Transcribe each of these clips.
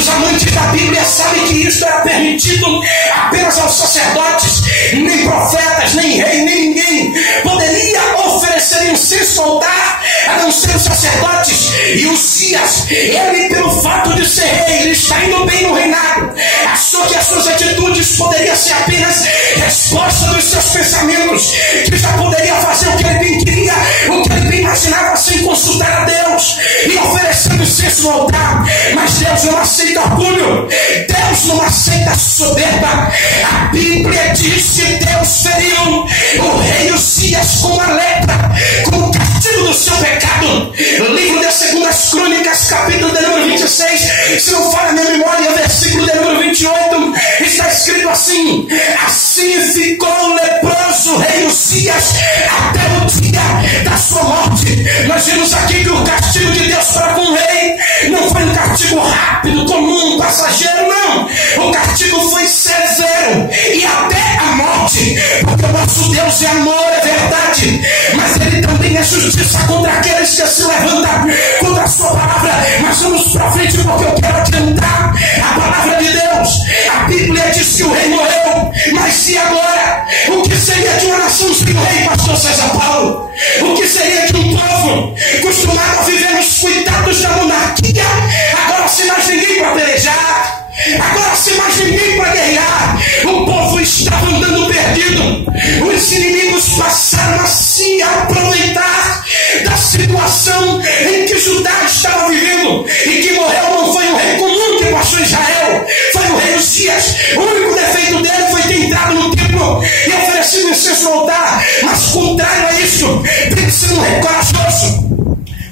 Os amantes da Bíblia sabem que isto era permitido apenas aos sacerdotes. Nem profetas, nem rei, nem ninguém poderia oferecer incenso ao altar, a não ser os sacerdotes. E Uzias, ele, pelo fato de ser rei, ele está indo bem no reinado, achou que as suas atitudes poderiam ser apenas resposta dos seus pensamentos, que já poderia fazer o que ele bem queria, o que ele bem imaginava, sem consultar a Deus e oferecendo incenso no altar. Mas Deus não aceita orgulho, Deus não aceita soberba. A Bíblia diz que Deus feriu o rei Uzias com uma lepra, como castigo do seu pecado. No livro de 2 Crônicas, capítulo de número 26, se não falha a minha memória, versículo de número 28, está escrito assim: assim ficou o leproso rei Uzias até o dia da sua morte. Nós vimos aqui que o castigo de Deus para com o rei não foi um castigo rápido, comum, passageiro, não. O castigo foi severo e até a morte, porque o nosso Deus é amor, é verdade, mas ele também é justiça contra aqueles que se levantam contra a sua palavra. Mas vamos para frente, porque eu quero adiantar a palavra de Deus. A Bíblia diz que o rei morreu, mas e agora? O que seria de uma nação sem o rei, pastor César Paulo? O que seria de um povo acostumado a viver nos cuidados da monarquia, agora sem mais ninguém para pelejar, agora sem mais ninguém para guerrear? O povo estava andando perdido. Os inimigos passaram a se aproveitar da situação em que Judá estava vivendo. E que morreu não foi um rei comum que passou Israel, foi o rei Uzias. O único defeito dele foi ter entrado no templo e oferecido incenso no altar. Mas contrário a isso, pense num rei corajoso,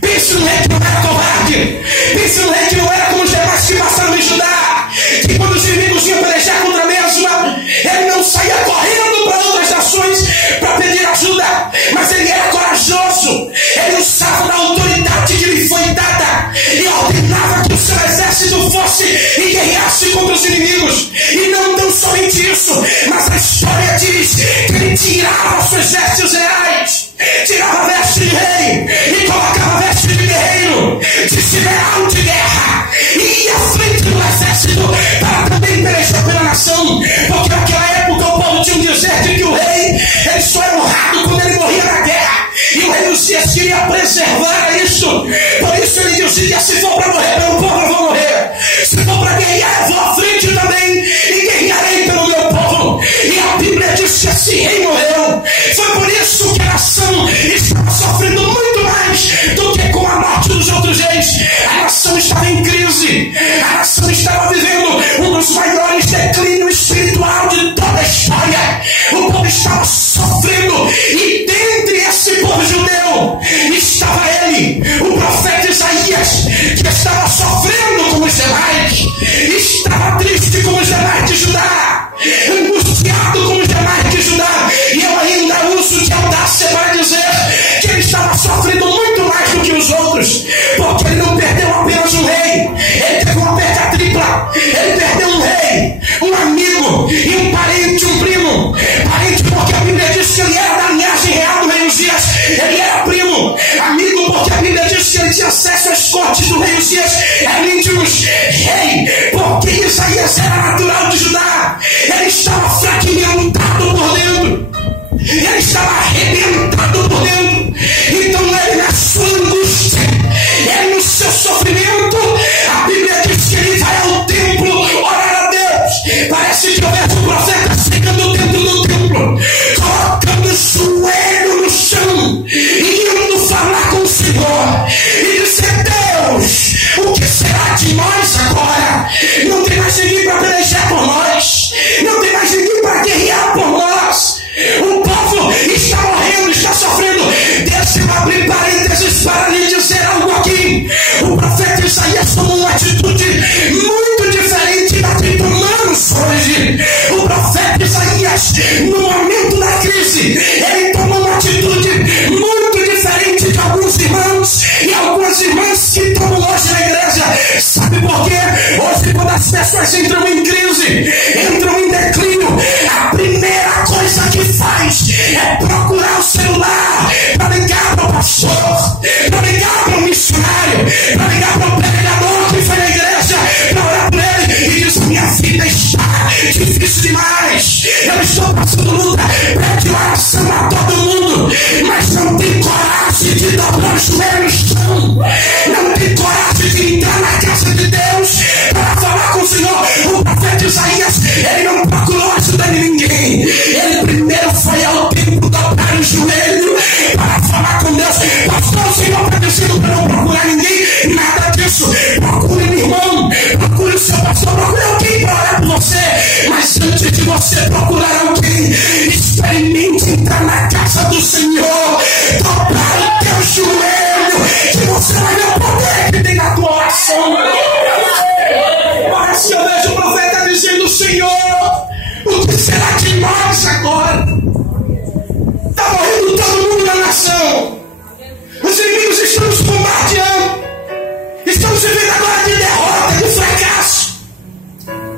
pense num rei que não era covarde, pense num rei que não era como os demais que passaram em Judá, que quando os inimigos vinham pelejar contra a mesma, ele não saía correndo para outras nações para pedir ajuda, mas ele era corajoso. Ele usava da autoridade que lhe foi dada e ordenava que o seu exército fosse e guerreasse contra os inimigos. E não tão somente isso, mas a história diz que ele tirava os seus vestes reais, tirava a veste de rei e colocava a veste de guerreiro, de general de guerra, e ia à frente do exército para também pelejar pela nação. Porque naquela época o povo tinha um dizer de que o rei, ele só era honrado quando ele morria na guerra, e o rei Uzias queria preservar isso. Por isso ele dizia: se for para morrer pelo povo, eu vou morrer. Se for para guerrear, eu vou à frente também e guerrearei pelo meu povo. E a Bíblia diz que esse rei morreu. Foi por isso que a nação estava sofrendo muito mais do que com a morte dos outros reis. A nação estava em crise, a nação estava vivendo um dos maiores declínios espiritual de toda a história. O povo estava sofrendo, e dentre esse povo judeu estava ele, o profeta Isaías, que estava sofrendo como os demais, estava triste como os demais de Judá, angustiado como os demais de Judá. E eu ainda uso de audácia para dizer que ele estava sofrendo muito mais do que os outros, porque ele não perdeu apenas um rei, ele teve uma perda tripla. Ele perdeu um rei, um amigo e um parente, um primo. Parente porque a Bíblia diz que ele era da linhagem real do rei Uzias, ele era primo. Amigo porque a Bíblia diz que ele tinha acesso às cortes do rei Uzias, eram íntimos. Rei porque Isaías era natural de Judá, ele estava fragmentado por dentro, ele estava arrebentado por dentro. Então ele, na sua angústia, ele no seu sofrimento, a Bíblia diz que ele vai ao templo orar a Deus. Parece que houvesse um profeta chegando dentro do templo, colocando o joelho no chão e indo falar com o Senhor e dizer: Deus, o que será de nós agora? Não tem mais ninguém para pelejar por nós, não tem mais ninguém para guerrear por nós. O povo está morrendo, está sofrendo. Deixa eu abrir parênteses para lhe dizer algo aqui. O profeta Isaías tomou uma atitude muito diferente da que tomamos hoje. O profeta Isaías, no momento da crise, ele tomou uma atitude muito diferente de alguns irmãos e algumas irmãs que tomam hoje na igreja. Sabe por quê? Hoje, quando as pessoas entram em crise, entram em declínio, a primeira coisa que faz é procurar o celular para ligar para o pastor, para ligar para o missionário, para ligar para o pregador que foi na igreja, para orar por ele. você procurar alguém, experimente entrar na casa do Senhor, dobrar o teu joelho, que você vai ver o poder que tem na tua oração. Parece que eu vejo o profeta dizendo: Senhor, o que será de nós agora? Está morrendo todo mundo na nação. Os inimigos estão nos bombardeando. Estamos vivendo agora de derrota, de fracasso.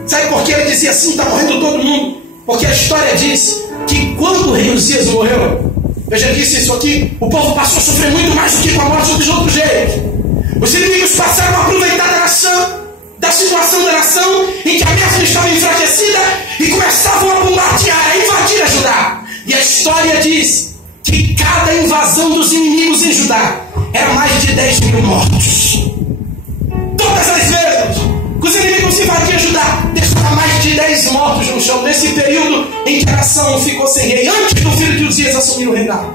Sabe por que ele dizia assim: está morrendo todo mundo? Porque a história diz que quando o rei Uzias morreu, eu já disse isso aqui, o povo passou a sofrer muito mais do que com a morte dos outros reis. Os inimigos passaram a aproveitar da situação da nação em que a mesa estava enfraquecida e começavam a bombardear, a invadir a Judá. E a história diz que cada invasão dos inimigos em Judá era mais de 10 mil mortos. Todas as vezes que os inimigos invadiam Judá, deixavam mais de 10 mortos no chão, nesse período em que a nação ficou sem rei, antes do filho de Uzias assumir o reinado.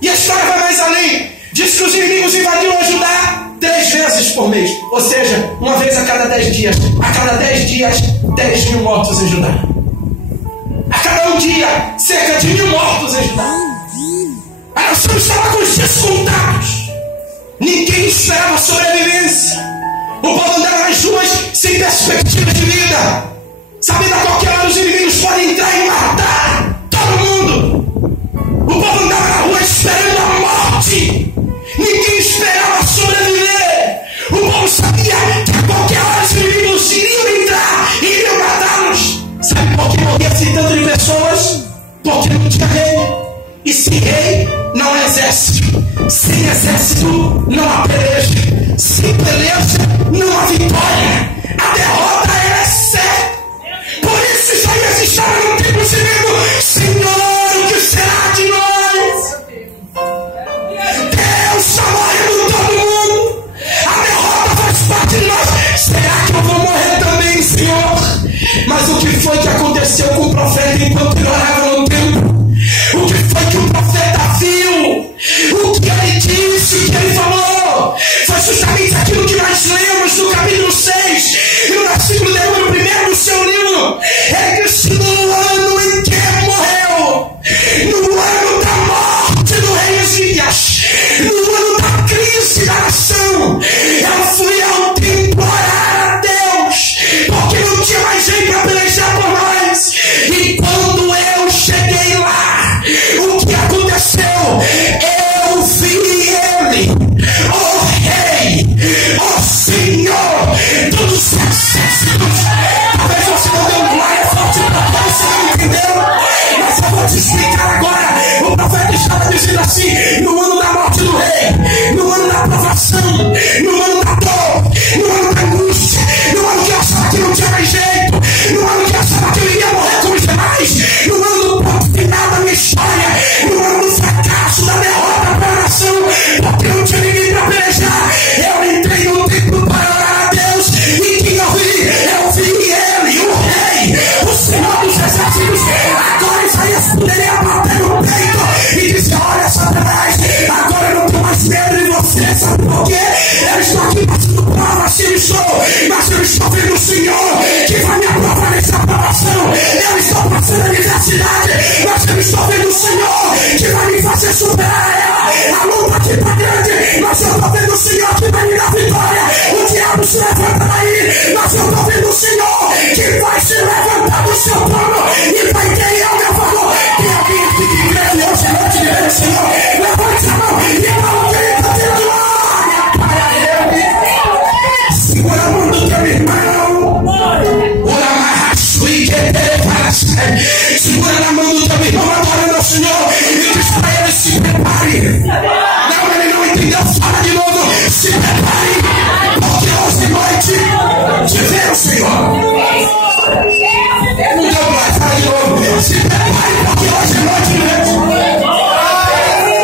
E a história vai mais além. Diz que os inimigos invadiam a Judá 3 vezes por mês, ou seja, uma vez a cada 10 dias. A cada 10 dias, 10 mil mortos em Judá. A cada um dia, cerca de 1000 mortos em Judá. A nação estava com os dias contados. Ninguém esperava sobrevivência. O povo andava nas ruas sem perspectiva de vida, sabendo a qualquer hora os inimigos podem entrar e matar todo mundo. O povo andava na rua esperando a morte. Ninguém esperava sobreviver. O povo sabia que a qualquer hora os inimigos iriam entrar e iriam matá-los. Sabe por que morria-se tanto de pessoas? Porque não tinha rei. E sem rei não há exército. Sem exército não há peleja. Sem peleja não há vitória. A derrota ela é certa. Por isso Isaías estava no templo dizendo: Senhor, o que será de nós? Deus está morrendo todo mundo. A derrota faz parte de nós. Será que eu vou morrer também, Senhor? Mas o que foi que aconteceu com o profeta enquanto ele orava no templo? O que foi que o profeta viu? O que ele disse, o que ele falou? Foi justamente aquilo que nós lemos no capítulo 6 e no versículo 1 do seu livro. Ele disse: no ano em que morreu, no ano da morte do rei Uzias, no ano da crise da nação, eu fui ao templo orar a Deus, porque não tinha mais gente para pelejar por nós. E quando eu cheguei lá, o que aconteceu? Eu vi ele, o rei, o Senhor dos exércitos. Talvez você não deu glória forte para você, não entendeu? Mas eu vou te explicar agora. O profeta estava dizendo assim: no ano da morte do rei, no ano da provação, no ano da dor, no ano da angústia, no ano que eu achava que não tinha mais jeito, no ano que eu achava que eu iria morrer como os demais, no ano do ponto final da minha história, no ano do fracasso, da derrota para a nação, porque não tinha ninguém para pelejar, eu entrei no templo para orar a Deus. E quem eu vi ele, o rei, o Senhor dos exércitos. Agora Isaías poderia bater no peito e dizer: olha, Satanás, agora eu não tenho mais medo de você. Sabe por quê? Eu estou aqui passando prova, sim estou, mas eu estou vendo o Senhor que vai me aprovar nessa aprovação. Eu estou passando a necessidade, mas eu estou vendo o Senhor que vai me fazer superar ela. A luta aqui está grande, mas eu estou vendo o Senhor que vai me dar vitória. O diabo se levanta daí, mas eu estou vendo o Senhor que vai se levantar do seu trono e vai ter ao meu favor. Tem alguém aqui que crê hoje à noite de ver o Senhor? Levante a mão e fala que ele está tendo glória para ele. Segura a mão do teu irmão. Ora mais, segura na mão do teu irmão, adorando ao Senhor, e diz para ele: se prepare. Não, ele não entendeu, fala de novo: se prepare, porque hoje de noite te vê o Senhor. Não deu mais, fala de novo: se prepare, porque hoje de noite te vê o Senhor.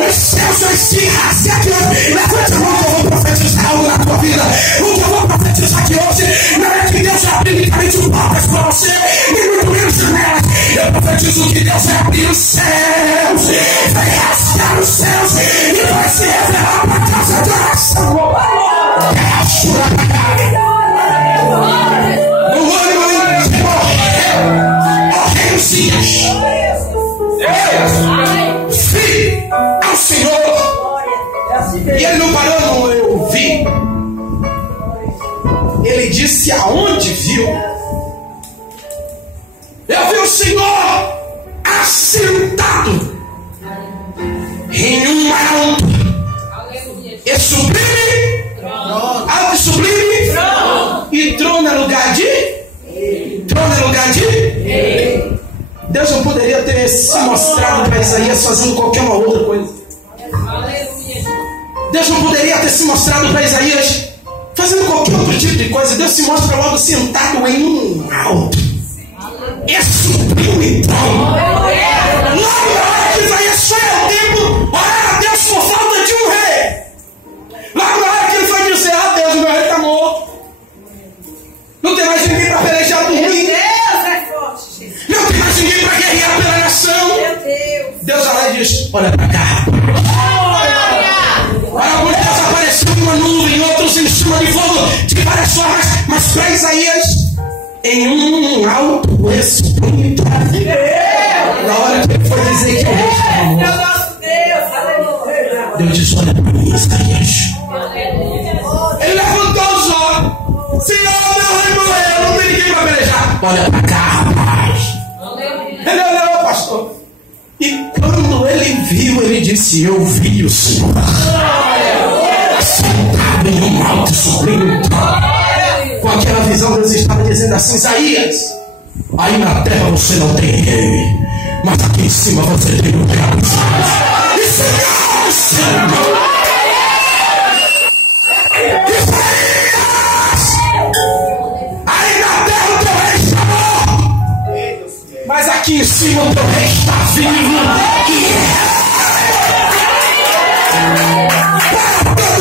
Os céus vão se rasgar aqui hoje. Levante a mão que eu vou profetizar algo na tua vida. O que eu vou profetizar aqui hoje não é que Deus vai abrir unicamente portas para você, e muito menos janelas. Eu profetizo que Deus vai abrir os céus, vai rasgar os céus e vai se revelar para a casa de oração. No ano em que morreu, o aonde viu? Eu vi o Senhor assentado em um alto e sublime, alto e sublime, e trono é lugar de? Trono é lugar de? Deus não poderia ter se mostrado para Isaías fazendo qualquer uma outra coisa. Deus não poderia ter se mostrado para Isaías fazendo qualquer outro tipo de coisa. Deus se mostra logo sentado em um alto e sublime trono. Logo na hora que Isaías foi ao templo orar a Deus por falta de um rei, logo na hora que ele foi dizer: ah, Deus, meu rei está morto, não tem mais ninguém para pelejar por mim, não tem mais ninguém para guerrear pela nação. Deus vai lá e diz: olha para cá. Alguns Deus apareceu em uma nuvem, outros em cima de fogo, de várias formas, mas para Isaías em um alto e sublime trono. Na hora que ele foi dizer que o rei estava morto, Deus disse: olha para mim, Isaías. Ele levantou os olhos: Senhor, meu rei morreu, não tem ninguém para pelejar. Olha para cá, rapaz. Ele olhou, pastor, e quando ele viu, ele disse: eu vi o Senhor assentado em um alto e sublime trono. Com aquela visão, Deus estava dizendo assim: Isaías, aí na terra você não tem rei, mas aqui em cima você tem um Deus. E Senhor, Senhor, Isaías, aí na terra o teu rei está morto, mas aqui em cima o teu rei está vivo. Para